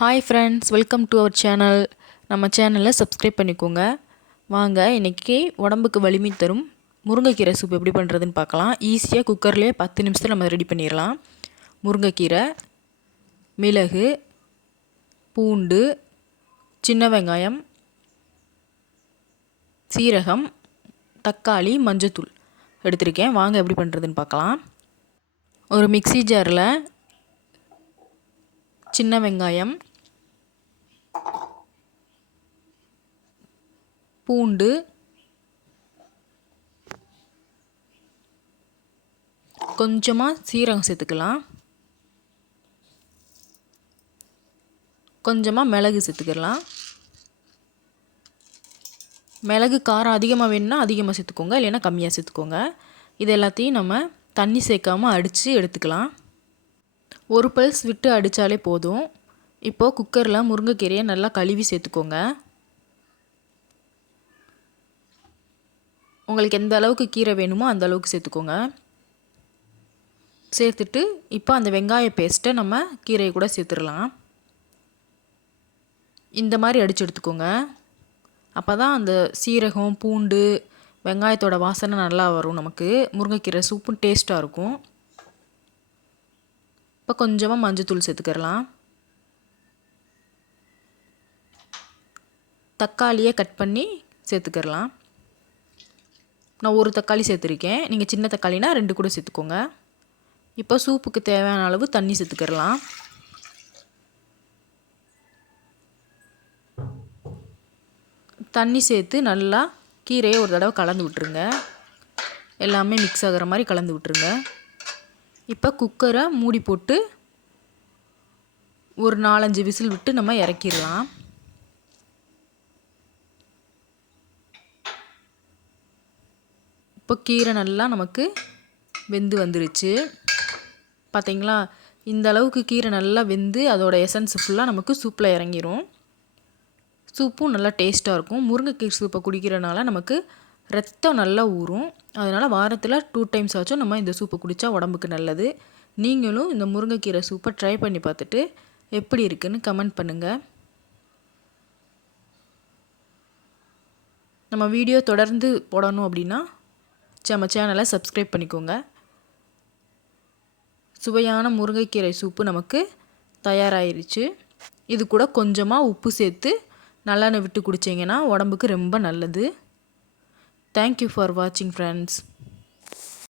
Hi friends, welcome to our channel. நம்ம சேனலை subscribe பண்ணிக்கோங்க. வாங்க, இன்றைக்கி உடம்புக்கு வலிமை தரும் முருங்கைக்கீரை சூப் எப்படி பண்ணுறதுன்னு பார்க்கலாம். ஈஸியாக குக்கர்லேயே 10 நிமிஷத்தில் நம்ம ரெடி பண்ணிடலாம். முருங்கைக்கீரை, மிளகு, பூண்டு, சின்ன வெங்காயம், சீரகம், தக்காளி, மஞ்சத்தூள் எடுத்திருக்கேன். வாங்க எப்படி பண்ணுறதுன்னு பார்க்கலாம். ஒரு மிக்ஸி ஜாரில் சின்ன வெங்காயம், பூண்டு, கொஞ்சமாக சீரகம் சேர்த்துக்கலாம், கொஞ்சமாக மிளகு சேர்த்துக்கலாம். மிளகு காரம் அதிகமாக வேணும்னா அதிகமாக சேர்த்துக்கோங்க, இல்லைன்னா கம்மியாக சேர்த்துக்கோங்க. இது எல்லாத்தையும் நம்ம தண்ணி சேர்க்காமல் அடித்து எடுத்துக்கலாம். ஒரு பல்ஸ் விட்டு அடித்தாலே போதும். இப்போது குக்கரில் முருங்கைக்கீரையை நல்லா கழுவி சேர்த்துக்கோங்க. உங்களுக்கு எந்த அளவுக்கு கீரை வேணுமோ அந்த அளவுக்கு சேர்த்துக்கோங்க. சேர்த்துட்டு இப்போ அந்த வெங்காய பேஸ்ட்டை நம்ம கீரையை கூட சேர்த்துடலாம். இந்த மாதிரி அடித்து எடுத்துக்கோங்க. அப்போ தான் அந்த சீரகம், பூண்டு, வெங்காயத்தோட வாசனை நல்லா வரும். நமக்கு முருங்கைக்கீரை சூப்பும் டேஸ்ட்டாக இருக்கும். இப்போ கொஞ்சமாக மஞ்சத்தூள் சேர்த்துக்கிறலாம். தக்காளியை கட் பண்ணி சேர்த்துக்கிறலாம். நான் ஒரு தக்காளி சேர்த்துருக்கேன். நீங்கள் சின்ன தக்காளினா 2 கூட சேர்த்துக்கோங்க. இப்போ சூப்புக்கு தேவையான அளவு தண்ணி சேர்த்துக்கிறலாம். தண்ணி சேர்த்து நல்லா கீரையை ஒரு தடவை கலந்து விட்டுருங்க. எல்லாமே மிக்ஸ் ஆகிற மாதிரி கலந்து விட்டுருங்க. இப்போ குக்கரை மூடி போட்டு ஒரு 4-5 விசில் விட்டு நம்ம இறக்கிடலாம். இப்போ கீரை நல்லா நமக்கு வெந்து வந்துருச்சு. பார்த்தீங்களா, இந்த அளவுக்கு கீரை நல்லா வெந்து அதோட எசன்ஸ் ஃபுல்லாக நமக்கு சூப்பில் இறங்கிரும். சூப்பும் நல்லா டேஸ்ட்டாக இருக்கும். முருங்கைக்கீரை சூப்பை குடிக்கிறனால நமக்கு ரத்தம் நல்லா ஊறும். அதனால் வாரத்தில் 2 டைம்ஸ் ஆச்சும் நம்ம இந்த சூப்பை குடித்தா உடம்புக்கு நல்லது. நீங்களும் இந்த முருங்கைக்கீரை சூப்பை ட்ரை பண்ணி பார்த்துட்டு எப்படி இருக்குன்னு கமெண்ட் பண்ணுங்கள். நம்ம வீடியோ தொடர்ந்து போடணும் அப்படின்னா நம்ம சேனலை சப்ஸ்கிரைப் பண்ணிக்கோங்க. சுவையான முருங்கைக்கீரை சூப்பு நமக்கு தயாராகிருச்சு. இது கூட கொஞ்சமாக உப்பு சேர்த்து நல்லெண்ணெய் விட்டு குடிச்சிங்கன்னா உடம்புக்கு ரொம்ப நல்லது. தேங்க்யூ ஃபார் வாட்சிங் ஃப்ரெண்ட்ஸ்.